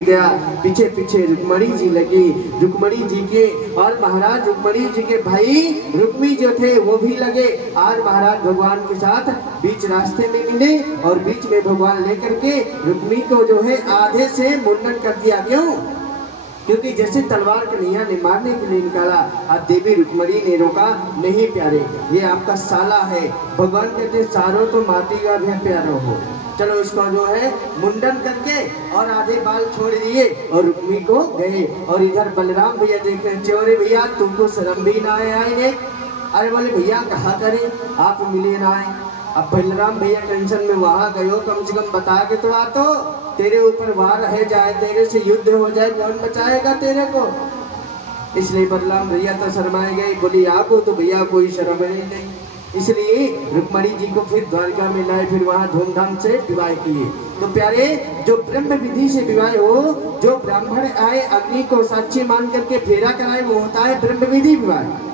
गया। पीछे पीछे रुक्मणी जी लगी, रुक्मणी जी के और महाराज रुक्मणी जी के भाई रुक्मी जो थे वो भी लगे। आज महाराज भगवान के साथ बीच रास्ते में मिले और बीच में भगवान लेकर के रुक्मी को जो है आधे से मुंडन कर दिया। क्यों? क्योंकि जैसे तलवार कन्हैया ने मारने के लिए निकाला, अब देवी रुक्मणी ने रोका, नहीं प्यारे, ये आपका साला है। भगवान कहते सारों तो माती का भी प्यारो हो, चलो इसको जो है मुंडन करके और आधे बाल छोड़ दिए और रुक्मी को गए। और इधर बलराम भैया देख रहे, चोरे भैया तुमको शर्म भी ना आए ने? अरे बोले भैया कहा करे आप मिले ना आए। अब बलराम भैया टेंशन में वहां गए, कम से कम बता के तो आ, तो तेरे ऊपर वार रह जाए, तेरे से युद्ध हो जाए, कौन बचाएगा तेरे को? इसलिए बलराम भैया तो शर्माए गए, बोली आपको तो भैया कोई शर्म नहीं। इसलिए रुक्मणी जी को फिर द्वारका में लाए, फिर वहां धूमधाम से विवाह किए। तो प्यारे, जो ब्रह्म विधि से विवाह हो, जो ब्राह्मण आए अग्नि को साक्षी मान करके फेरा कराए, वो होता है ब्रह्म विधि विवाह।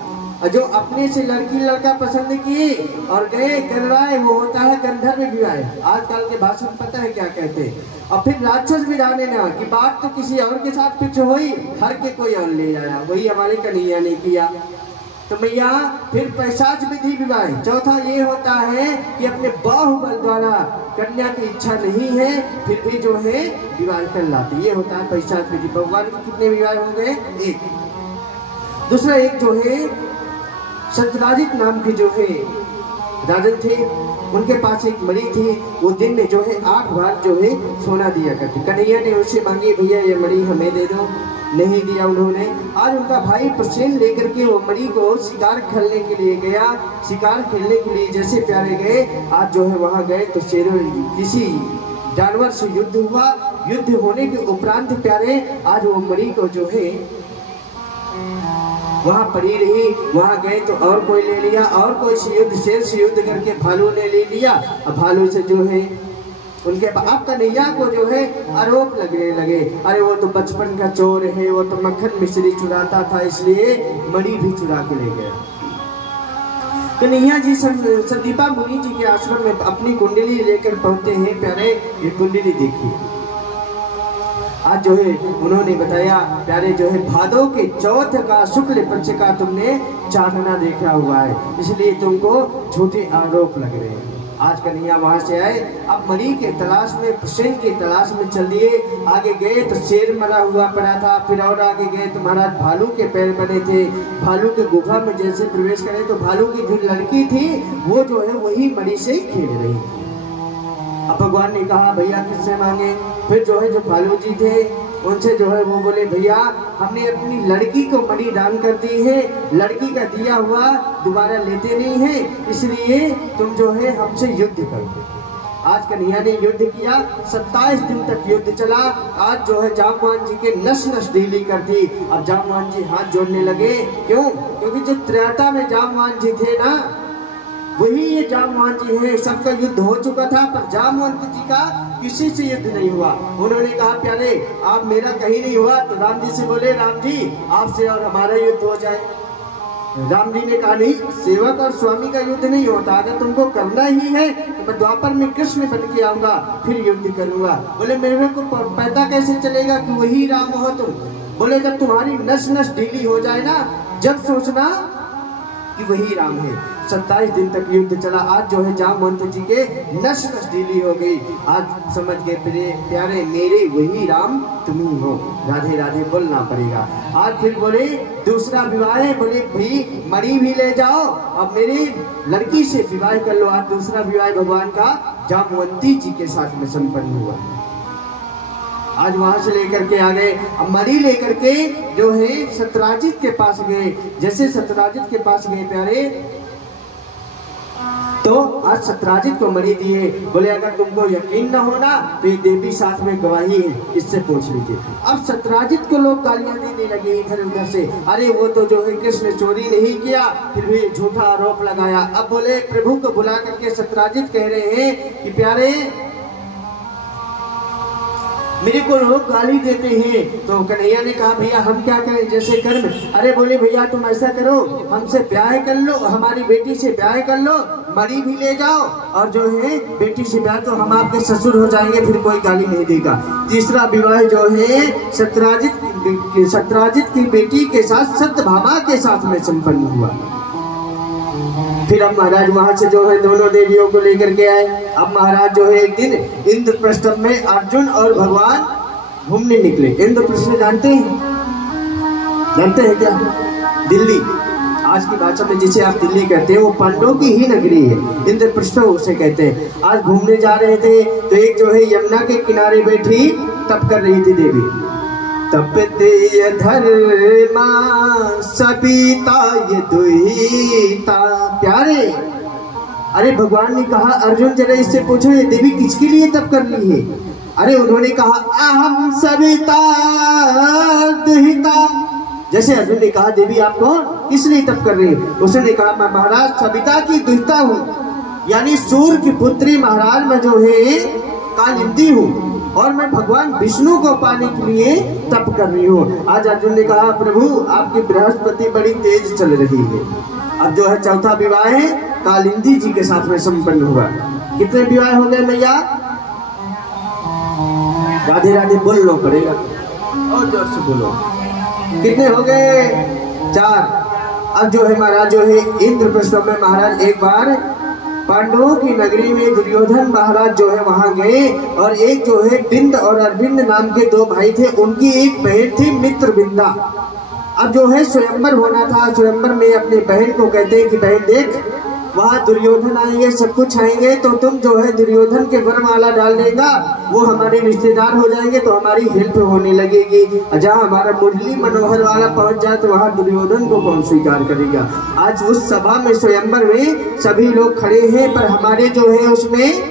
और जो अपने से लड़की लड़का पसंद किए और गए करवाए, वो होता है गंधर्व विवाह। आजकल के भाषण पता है क्या कहते हैं? और फिर राक्षस विधान ना कि बात तो किसी और के साथ फिक्स हुई, हर के कोई और ले आया, वही हमारे कन्हैया ने किया। तो भैया फिर पैशाच विधि विवाह। चौथा ये होता है कि अपने बाहुबल द्वारा कन्या की इच्छा नहीं है फिर भी जो है विवाह कर लाते, ये होता है पैशाच विधि। भगवान के कितने विवाह हो गए? एक। दूसरा एक जो है सत्यराजित नाम के जो है राजन थे, उनके पास एक मणि थी, वो दिन में जो है 8 बार जो है सोना दिया करती। कन्हैया ने उससे मांगी, भैया ये मणि हमें दे दो, नहीं दिया उन्होंने। आज उनका भाई प्रसेन लेकर के वो मणि को शिकार खेलने के लिए गया। शिकार खेलने के लिए जैसे प्यारे गए, आज जो है वहां गए तो शेरों किसी जानवर से युद्ध हुआ। युद्ध होने के उपरांत प्यारे आज वो मणि को जो है वहां पड़ी रही। वहां गए तो और कोई ले लिया, और कोई से युद्ध, शेर से युद्ध करके भालू ने ले लिया। अब भालू से जो है उनके बाप कन्हैया को जो है आरोप लगने लगे, अरे वो तो बचपन का चोर है, वो तो मक्खन मिश्री चुराता था, इसलिए मणि भी चुरा के ले गया। कन्हैया जी संदीपा मुनि जी के आश्रम में अपनी कुंडली लेकर पहुंचते हैं। प्यारे, ये कुंडली देखिए। आज जो है उन्होंने बताया, प्यारे जो है भादो के चौथ का शुक्ल पक्ष का तुमने चांदना देखा हुआ है, इसलिए तुमको झूठे आरोप लग रहे हैं। आज कन्हैया वहां से आए, अब मणि के तलाश में, प्रसेन के तलाश में चल दिए। आगे गए तो शेर मरा हुआ पड़ा था, फिर और आगे गए तो महाराज भालू के पैर बने थे। भालू के गुफा में जैसे प्रवेश करे तो भालू की जो लड़की थी वो जो है वही मणि से खेल रही थी। अब भगवान ने कहा भैया किससे मांगे? फिर जो है जो भालू जी थे उनसे जो है वो बोले, भैया हमने अपनी लड़की को मणि दान कर दी है, लड़की का दिया हुआ दोबारा लेते नहीं है, इसलिए तुम जो है हमसे युद्ध कर दो। आज कन्हैया ने युद्ध किया, 27 दिन तक युद्ध चला। आज जो है जामवान जी के नस नस ढीली कर दी। अब जामवान जी हाथ जोड़ने लगे। क्यों? क्योंकि जो त्रेता में जामवान जी थे ना, वही ये जामवान जी है। सबका युद्ध हो चुका था पर जामवंत जी का किसी से युद्ध नहीं हुआ। उन्होंने कहा प्यारे आप मेरा कहीं नहीं हुआ, तो राम जी से बोले, राम जी आपसे और हमारा युद्ध हो जाए। राम जी ने कहा नहीं, सेवक और स्वामी का युद्ध नहीं होता, अगर तुमको करना ही है तो मैं द्वापर में कृष्ण बन के आऊंगा, फिर युद्ध करूंगा। बोले मेरे को पता कैसे चलेगा कि वही राम हो तुम? बोले जब तुम्हारी नस नस ढीली हो जाए ना, जब सोचना कि वही राम है। 27 दिन तक युद्ध चला। आज जो है जामवंत जी के नस नस ढीली हो गई। आज समझ गए प्यारे मेरे वही राम तुम ही हो, राधे राधे बोलना पड़ेगा। आज फिर बोले दूसरा विवाह है, बोले भाई मणि भी ले जाओ, अब मेरी लड़की से विवाह कर लो। आज दूसरा विवाह भगवान का जामवंती जी के साथ में संपन्न हुआ। आज वहां से लेकर के आ गए, अब मणि लेकर के जो है सत्यराजित के पास गए। जैसे सत्यराजित के पास गए प्यारे, तो आज सत्यराजित को मणि दिए। बोले अगर तुमको यकीन न होना तो ये देवी साथ में गवाही है, इससे पूछ लीजिए। अब सत्यराजित को लोग गालियां देने लगे इधर उधर से, अरे वो तो जो है कृष्ण चोरी नहीं किया, फिर भी झूठा आरोप लगाया। अब बोले प्रभु को बुला करके सत्यराजित कह रहे हैं कि प्यारे मेरे को लोग गाली देते हैं। तो कन्हैया ने कहा भैया हम क्या करें, जैसे कर्म। अरे बोले भैया तुम ऐसा करो, हमसे ब्याह कर लो, हमारी बेटी से ब्याह कर लो, मरी भी ले जाओ, और जो है बेटी से ब्याह तो हम आपके ससुर हो जाएंगे, फिर कोई गाली नहीं देगा। तीसरा विवाह जो है सत्यराजित की बेटी के साथ सत्यभामा के साथ में संपन्न हुआ। फिर अब महाराज वहां से जो है दोनों देवियों को लेकर के आए। अब महाराज जो है एक दिन इंद्रप्रस्थ में अर्जुन और भगवान घूमने निकले। इंद्रप्रस्थ जानते हैं क्या? दिल्ली, आज की भाषा में जिसे आप दिल्ली कहते हैं, वो पांडवों की ही नगरी है, इंद्रप्रस्थ उसे कहते हैं। आज घूमने जा रहे थे तो एक जो है यमुना के किनारे बैठी तप कर रही थी देवी। तपते धर्मा सबिता ये दुहिता। प्यारे, अरे भगवान ने कहा अर्जुन जरा इससे पूछो ये देवी किसके लिए तप कर रही है? अरे उन्होंने कहा अहम सबिता दुहिता। जैसे अर्जुन ने कहा देवी आप कौन, किस लिए तप कर रही है? उसने कहा मैं महाराज सबिता की दुहिता हूँ, यानी सूर्य की पुत्री महाराज मैं जो है कालिंदी हूँ, और मैं भगवान विष्णु को पाने के लिए तप कर रही हूँ। आज अर्जुन ने कहा प्रभु आपकी बृहस्पति बड़ी तेज चल रही है। अब जो है चौथा विवाह है कालिंदी जी के साथ में संपन्न हुआ। कितने विवाह हो गए मैया? राधे राधे बोलना पड़ेगा और जोर से बोलो। कितने हो गए? 4। अब जो है महाराज जो है इंद्रप्रस्थ में महाराज एक बार पांडवों की नगरी में दुर्योधन महाराज जो है वहां गए, और एक जो है बिंद और अरविंद नाम के 2 भाई थे, उनकी एक बहन थी मित्रविंदा। अब जो है स्वयंवर होना था। स्वयंवर में अपनी बहन को कहते हैं कि बहन देख वहां दुर्योधन आएंगे, सब कुछ आएंगे, तो तुम जो है दुर्योधन के वरमाला डाल देगा, वो हमारे रिश्तेदार हो जाएंगे तो हमारी हेल्प होने लगेगी। जहाँ हमारा मुरली मनोहर वाला पहुंच जाए तो वहां दुर्योधन को कौन स्वीकार करेगा। आज उस सभा में स्वयंवर में सभी लोग खड़े हैं, पर हमारे जो है उसमें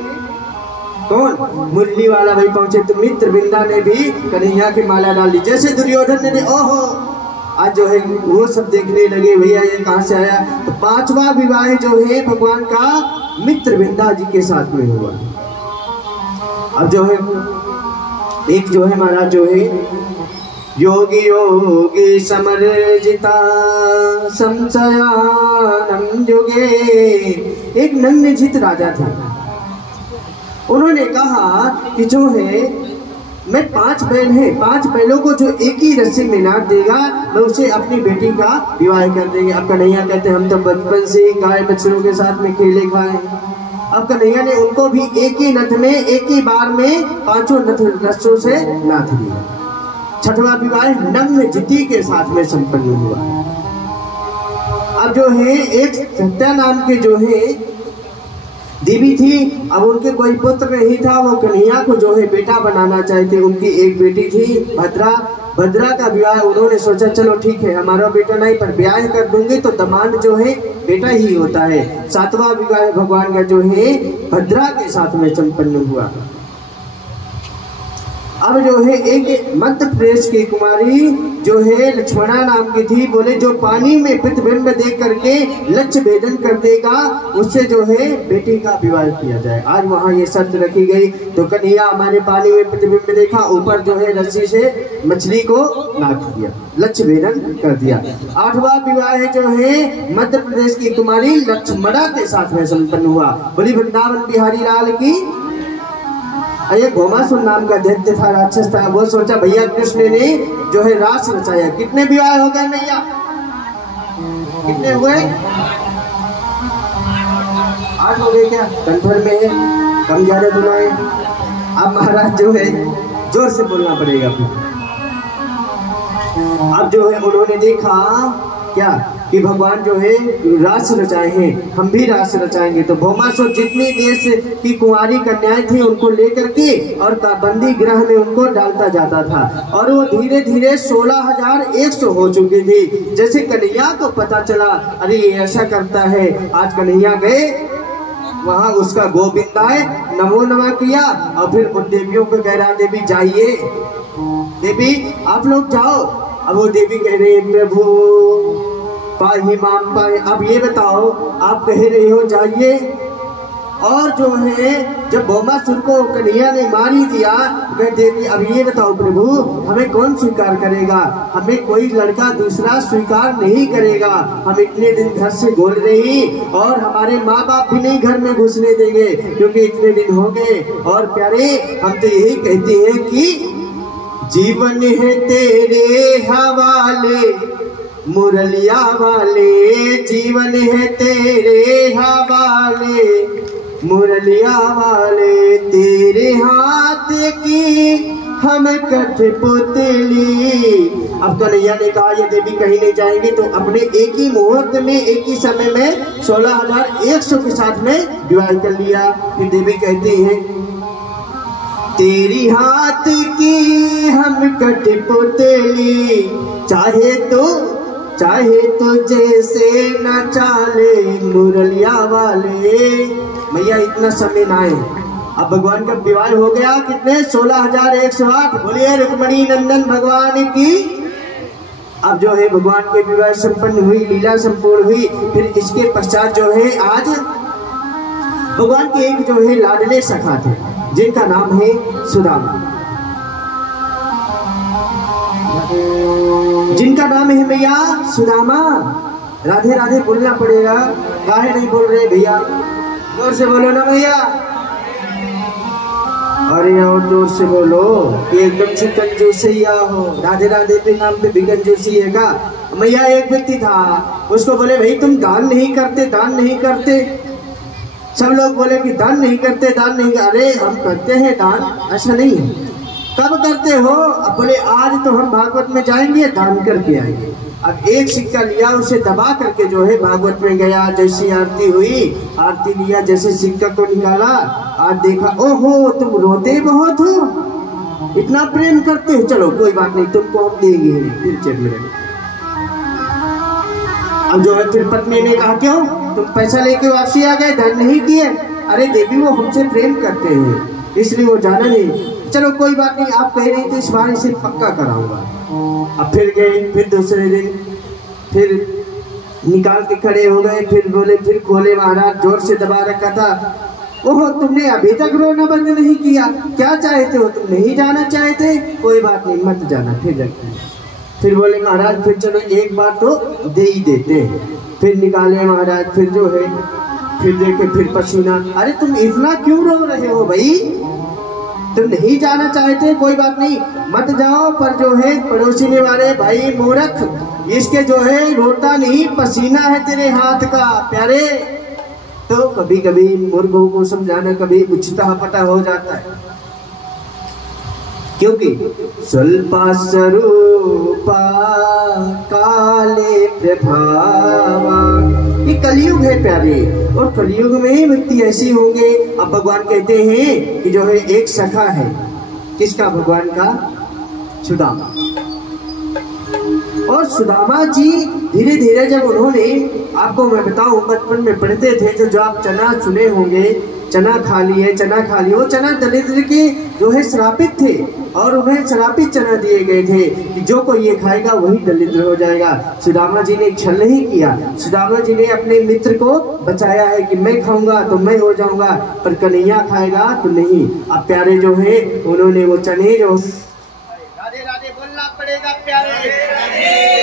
कौन मुरली वाला भाई पहुंचे, तो मित्रविंदा ने भी कन्हैया की माला डाल दी। जैसे दुर्योधन ने ओहो आज जो है वो सब देखने लगे भैया ये कहां से आया। तो 5वां विवाह जो है भगवान का मित्रविंदा जी के साथ में हुआ। अब जो है एक जो है महाराज जो है योगी योगी समर्जिता संशयानम युगे, एक नंदजित राजा थे। उन्होंने कहा कि जो है मैं 5 बैल है, 5 बैलों को जो एक ही रस्सी में नाट देगा मैं उसे अपनी बेटी का विवाह कर देंगे। अब कन्हैया कहते हम तो बचपन से गाय बछड़ों के साथ में खेले खाए। अब कन्हैया ने उनको भी एक ही नथ में एक ही बार में 5 रस्सों से नाथ दिया। 6वां विवाह नंदजिती के साथ में संपन्न हुआ। अब जो है एक सत्या नाम के जो है देवी थी, अब उनके कोई पुत्र नहीं था, वो कन्हैया को जो है बेटा बनाना चाहते। उनकी एक बेटी थी भद्रा। भद्रा का विवाह उन्होंने सोचा चलो ठीक है हमारा बेटा नहीं पर ब्याह कर दूंगे तो दामाद जो है बेटा ही होता है। 7वां विवाह भगवान का जो है भद्रा के साथ में संपन्न हुआ। अब जो है एक मध्य प्रदेश की कुमारी जो है लक्ष्मणा नाम की थी, बोले जो पानी में प्रतिबिंब देख करके लक्ष्य भेदन कर देगा उससे जो है बेटी का विवाह किया जाए। आज वहाँ ये शर्त रखी गई। तो कन्हैया हमारे पानी में प्रतिबिंब देखा, ऊपर जो है रस्सी से मछली को नाथ दिया, लक्ष्य भेदन कर दिया। 8वां विवाह जो है मध्य प्रदेश की कुमारी लक्ष्मणा के साथ में संपन्न हुआ। बोली वृंदावन बिहारी लाल की। ये घोमासुर नाम का दैत्य था, राक्षस था। वो सोचा भैया कृष्ण ने जो है रास रचाया। कितने विवाह हो गए भैया? कितने हुए? 8 हो गए क्या? कंफर्म में है? कम ज्यादा सुनाए? अब महाराज जो है जोर से बोलना पड़ेगा। अब जो है उन्होंने देखा क्या कि भगवान जो है रास रचाए हैं, हम भी रास रचाएंगे। तो भौमासुर जितनी देश की कुंवारी कन्याएं थी उनको लेकर के और बंदी गृह में उनको डालता जाता था, और वो धीरे धीरे 16,100 हो चुकी थी। जैसे कन्हैया को पता चला अरे ये ऐसा करता है, आज कन्हैया गए वहां उसका गोविंदाय नमो नमः किया, और फिर उन देवियों को कह रहा देवी जाइए, देवी आप लोग जाओ। अब वो देवी कह रही प्रभु पाही माम पाए। अब ये बताओ आप कह रहे हो जाइए, और जो है जब भौमासुर को कन्हैया ने मारी दिया, कहते देवी अब ये बताओ प्रभु हमें कौन स्वीकार करेगा, हमें कोई लड़का दूसरा स्वीकार नहीं करेगा, हम इतने दिन घर से बोल रही और हमारे माँ बाप भी नहीं घर में घुसने देंगे क्योंकि इतने दिन हो गए। और प्यारे हम तो यही कहते हैं कि जीवन है तेरे हवाले मुरलिया वाले, जीवन है तेरे हवाले मुरलिया वाले, तेरे हाथ की हम कठपुतली। अब कन्हैया ने कहा ये देवी कहीं नहीं जाएंगी तो अपने एक ही मुहूर्त में एक ही समय में 16,100 के साथ में विवाह कर लिया। फिर देवी कहती है तेरी हाथ की हम कठपुतली, चाहे तो जैसे न चाले मुरलिया वाले। मैया इतना समय ना आए, अब भगवान का विवाह हो गया कितने 16,108। बोलिए रुक्मणी नंदन भगवान की। अब जो है भगवान के विवाह संपन्न हुई, लीला संपूर्ण हुई। फिर इसके पश्चात जो है आज भगवान के एक जो है लाडले सखा थे जिनका नाम है सुदामा, जिनका नाम है भैया सुदामा। राधे राधे बोलना पड़ेगा, काहे नहीं बोल रहे भैया, जोर से बोलो ना भैया। अरे और जोर से बोलो कि एकदम से कंजूसिया हो। राधे राधे के नाम पे भी कंजूसी है का। भैया एक व्यक्ति था, उसको बोले भाई तुम दान नहीं करते, दान नहीं करते। सब लोग बोले कि दान नहीं करते, दान नहीं। अरे हम करते हैं दान, ऐसा नहीं है। कब करते हो? अब बोले आज तो हम भागवत में जाएंगे दान करके आएंगे। अब एक सिक्का लिया, उसे दबा करके जो है भागवत में गया, जैसी आरती हुई, आरती लिया, जैसे सिक्का को निकाला, आज देखा ओहो तुम रोते बहुत हो, इतना प्रेम करते हो, चलो कोई बात नहीं तुमको हम देंगे। फिर चल रहे। अब जो है फिर पत्नी ने कहा क्यों तुम पैसा लेके वापसी आ गए, धन नहीं किए? अरे देवी वो हमसे प्रेम करते हैं इसलिए वो जाना नहीं। चलो कोई बात नहीं, आप कह रही तो इस बार इसे पक्का कराऊंगा। अब फिर गए, फिर दूसरे दिन फिर निकाल के खड़े हो गए, फिर बोले, फिर खोले, महाराज जोर से दबा रखा था। ओहो तुमने अभी तक रोना बंद नहीं किया, क्या चाहते हो? तुम नहीं जाना चाहते? कोई बात नहीं मत जाना। फिर बोले महाराज फिर चलो एक बार तो दे ही देते हैं। फिर निकाले महाराज, फिर जो है फिर देखे, फिर पसीना। अरे तुम इतना क्यों रो रहे हो भाई, तुम नहीं जाना चाहते? कोई बात नहीं मत जाओ। पर जो है पड़ोसी ने वाले भाई मूर्ख, इसके जो है रोता नहीं, पसीना है तेरे हाथ का। प्यारे तो कभी कभी मूर्खों को समझाना कभी उचिता पता हो जाता है, क्योंकि स्वल्पा स्वरूपा काले प्रभावा, ये कलयुग है प्यारे, और कलयुग में व्यक्ति ऐसे होंगे। अब भगवान कहते हैं कि जो है एक सखा है, किसका? भगवान का, सुदामा। और सुदामा जी धीरे धीरे जब उन्होंने, आपको मैं बताऊं बचपन में पढ़ते थे जो आप चना चुने होंगे, चना खा लिए, चना खा लिए, वो चना दरिद्र के जो है श्रापित थे और उन्हें श्रापित चना दिए गए थे कि जो कोई ये खाएगा वही दरिद्र हो जाएगा। सुदामा जी ने छल नहीं किया, सुदामा जी ने अपने मित्र को बचाया है कि मैं खाऊंगा तो मैं हो जाऊंगा, पर कन्हैया खाएगा तो नहीं। अब प्यारे जो है उन्होंने वो चने जो, राधे राधे बोलना पड़ेगा प्यारे।